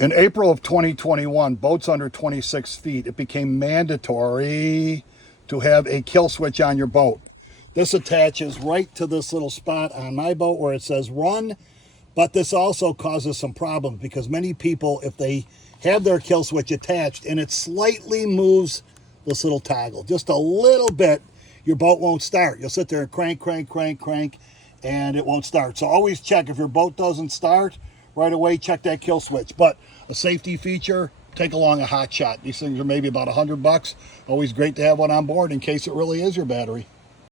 In April of 2021, boats under 26 feet, it became mandatory to have a kill switch on your boat. This attaches right to this little spot on my boat where it says run, but this also causes some problems because many people, if they have their kill switch attached and it slightly moves this little toggle, just a little bit, your boat won't start. You'll sit there and crank, crank, crank, crank, and it won't start. So always check if your boat doesn't start right away, check that kill switch. But a safety feature, take along a Hot Shot. These things are maybe about $100. Always great to have one on board in case it really is your battery.